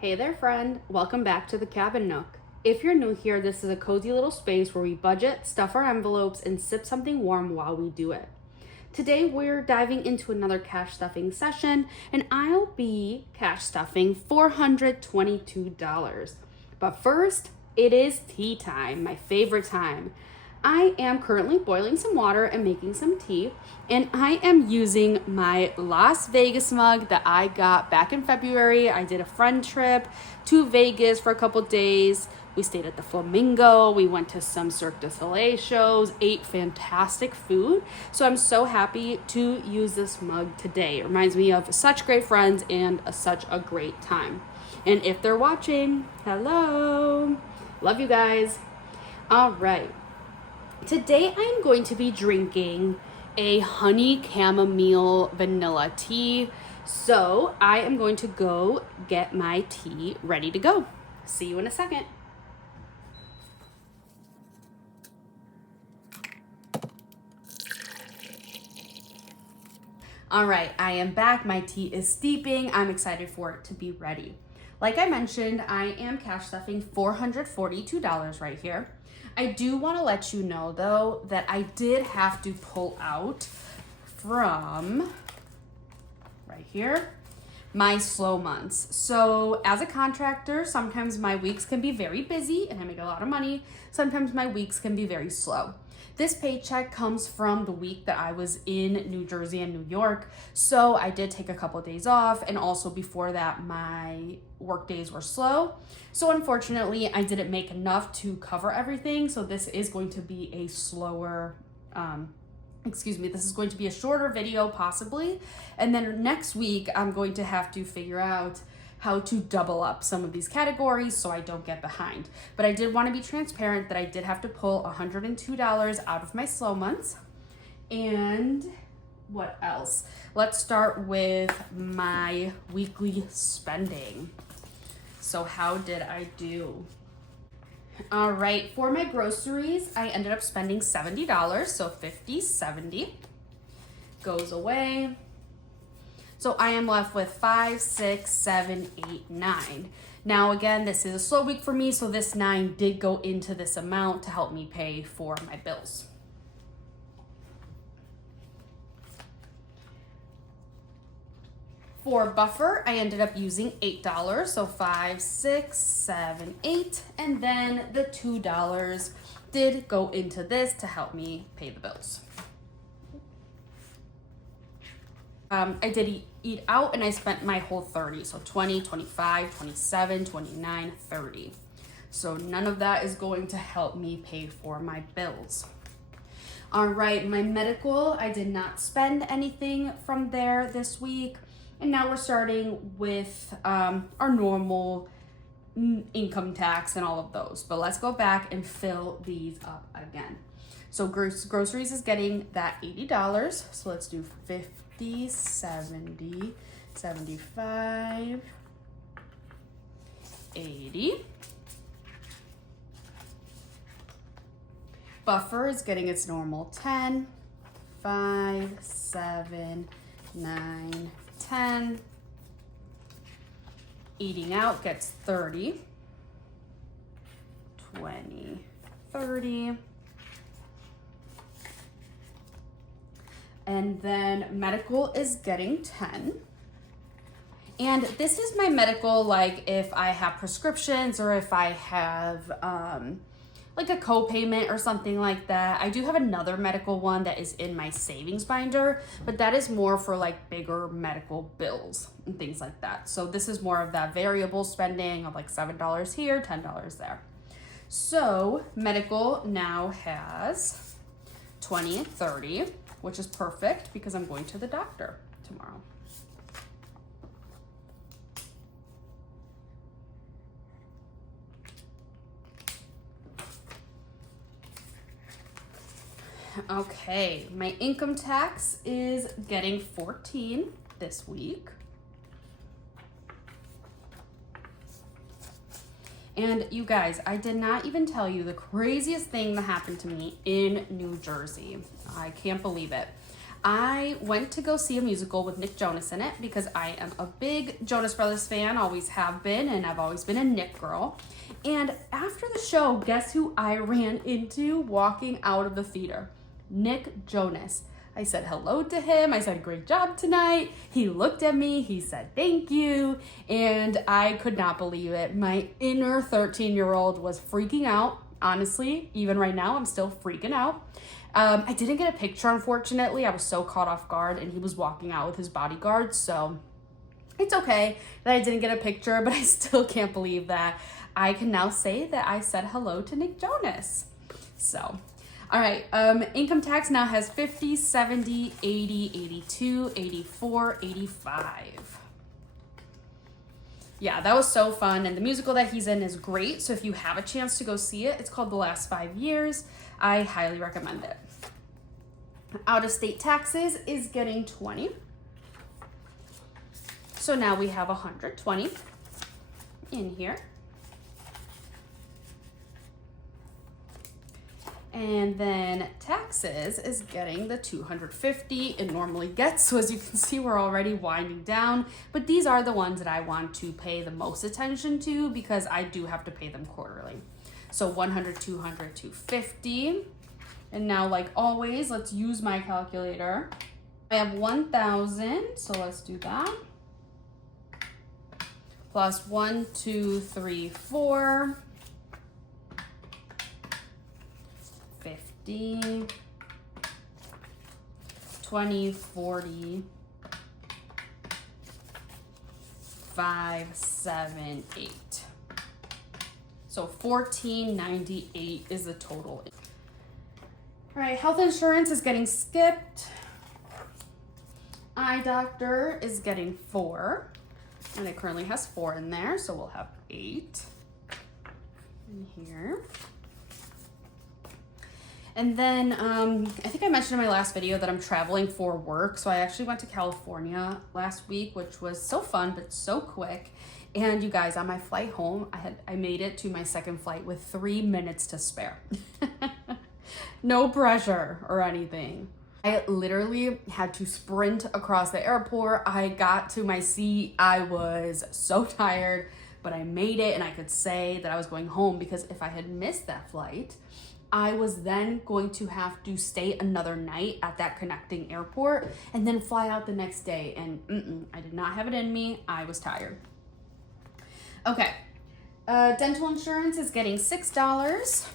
Hey there, friend. Welcome back to the Cabin Nook. If you're new here, this is a cozy little space where we budget, stuff our envelopes, and sip something warm while we do it. Today, we're diving into another cash stuffing session, and I'll be cash stuffing $422. But first, it is tea time, my favorite time. I am currently boiling some water and making some tea, and I am using my Las Vegas mug that I got back in February. I did a friend trip to Vegas for a couple days. We stayed at the Flamingo, we went to some Cirque du Soleil shows, ate fantastic food. So I'm so happy to use this mug today. It reminds me of such great friends and such a great time. And if they're watching, hello. Love you guys. All right. Today I'm going to be drinking a honey chamomile vanilla tea. So I am going to go get my tea ready to go. See you in a second. All right, I am back. My tea is steeping. I'm excited for it to be ready. Like I mentioned, I am cash stuffing $442 right here. I do want to let you know, though, that I did have to pull out from right here my slow months. So as a contractor, sometimes my weeks can be very busy and I make a lot of money. Sometimes my weeks can be very slow. This paycheck comes from the week that I was in New Jersey and New York. So I did take a couple of days off, and also before that, my work days were slow. So unfortunately, I didn't make enough to cover everything. So this is going to be a slower, this is going to be a shorter video possibly. And then next week, I'm going to have to figure out how to double up some of these categories so I don't get behind. But I did want to be transparent that I did have to pull $102 out of my slow months. And what else? Let's start with my weekly spending. So how did I do? All right, for my groceries, I ended up spending $70, so 50, 70 goes away. So I am left with 5, 6, 7, 8, 9. Now again, this is a slow week for me, so this 9 did go into this amount to help me pay for my bills. For buffer, I ended up using $8, so 5, 6, 7, 8, and then the $2 did go into this to help me pay the bills. I did eat out and I spent my whole 30, so 20, 25, 27, 29, 30. So none of that is going to help me pay for my bills. All right, my medical, I did not spend anything from there this week. And now we're starting with our normal income tax and all of those. But let's go back and fill these up again. So groceries is getting that $80. So let's do 50, 70, 75, 80. Buffer is getting its normal 10, 5, 7, 9, 10. Eating out gets 30, 20, 30. And then medical is getting 10. And this is my medical, like if I have prescriptions or if I have like a co-payment or something like that. I do have another medical one that is in my savings binder, but that is more for like bigger medical bills and things like that. So this is more of that variable spending of like $7 here, $10 there. So medical now has 20 and 30, which is perfect because I'm going to the doctor tomorrow. Okay, my income tax is getting 14 this week. And you guys, I did not even tell you the craziest thing that happened to me in New Jersey. I can't believe it. I went to go see a musical with Nick Jonas in it because I am a big Jonas Brothers fan, always have been, and I've always been a Nick girl. And after the show, guess who I ran into walking out of the theater? Nick Jonas. I said hello to him. I said, great job tonight. He looked at me. He said, thank you. And I could not believe it. My inner 13-year-old was freaking out. Honestly, even right now, I'm still freaking out. I didn't get a picture, unfortunately. I was so caught off guard, and he was walking out with his bodyguard. So it's okay that I didn't get a picture, but I still can't believe that I can now say that I said hello to Nick Jonas. So, all right, income tax now has 50, 70, 80, 82, 84, 85. Yeah, that was so fun, and the musical that he's in is great, so if you have a chance to go see it, it's called The Last 5 Years. I highly recommend it. Out-of-state taxes is getting 20. So now we have 120 in here. And then taxes is getting the 250 it normally gets. So as you can see, we're already winding down, but these are the ones that I want to pay the most attention to because I do have to pay them quarterly. So 100, 200, 250. And now, like always, let's use my calculator. I have 1,000, so let's do that. Plus 1, 2, 3, 4. 50, 20, 40, 5, 7, 8. So $14.98 is the total. All right, health insurance is getting skipped. Eye doctor is getting 4, and it currently has 4 in there, so we'll have 8 in here. And then I think I mentioned in my last video that I'm traveling for work. So I actually went to California last week, which was so fun, but so quick. And you guys, on my flight home, I made it to my second flight with 3 minutes to spare. No pressure or anything. I literally had to sprint across the airport. I got to my seat. I was so tired, but I made it, and I could say that I was going home because if I had missed that flight, I was then going to have to stay another night at that connecting airport and then fly out the next day. And I did not have it in me. I was tired. Okay. Dental insurance is getting $6.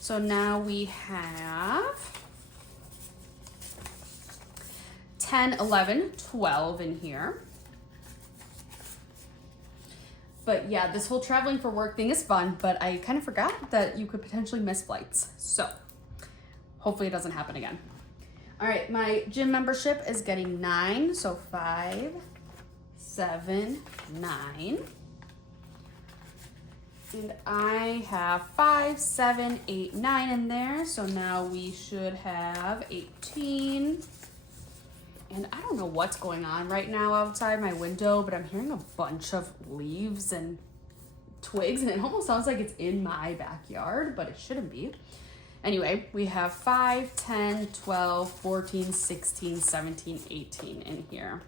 So now we have 10, 11, 12 in here. But yeah, this whole traveling for work thing is fun, but I kind of forgot that you could potentially miss flights. So hopefully it doesn't happen again. All right, my gym membership is getting 9. So 5, 7, 9. And I have 5, 7, 8, 9 in there. So now we should have 18. And I don't know what's going on right now outside my window, but I'm hearing a bunch of leaves and twigs, and it almost sounds like it's in my backyard, but it shouldn't be. Anyway, we have 5, 10, 12, 14, 16, 17, 18 in here.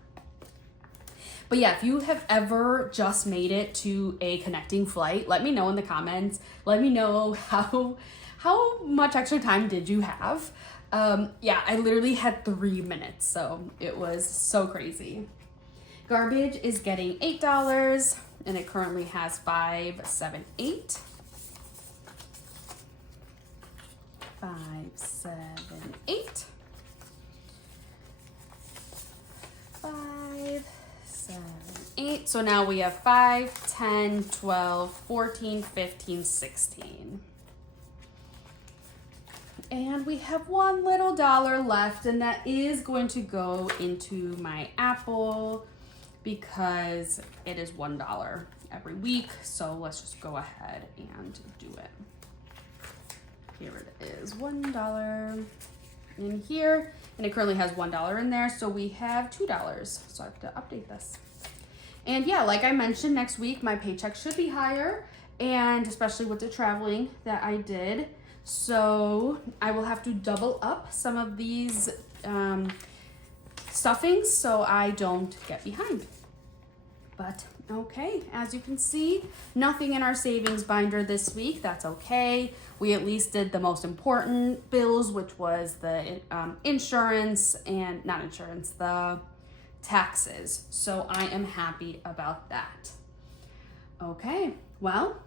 But yeah, if you have ever just made it to a connecting flight, let me know in the comments. Let me know how much extra time did you have. Yeah, I literally had 3 minutes, so it was so crazy. Garbage is getting $8, and it currently has 5, 7, 8. 5, 7, 8. 5, 7, 8. So now we have 5, 10, 12, 14, 15, 16. And we have $1 little left, and that is going to go into my Apple because it is $1 every week. So let's just go ahead and do it. Here it is, $1 in here, and it currently has $1 in there, so we have $2. So I have to update this. And yeah, like I mentioned, next week my paycheck should be higher, and especially with the traveling that I did. So I will have to double up some of these stuffings so I don't get behind. But okay, as you can see, nothing in our savings binder this week. That's okay. We at least did the most important bills, which was the insurance and not insurance, the taxes. So I am happy about that. Okay, well,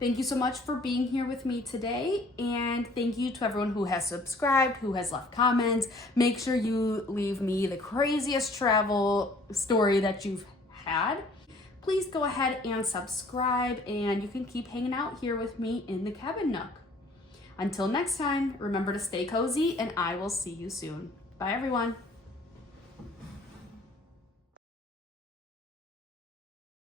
thank you so much for being here with me today. And thank you to everyone who has subscribed, who has left comments. Make sure you leave me the craziest travel story that you've had. Please go ahead and subscribe, and you can keep hanging out here with me in the Cabin Nook. Until next time, remember to stay cozy, and I will see you soon. Bye, everyone.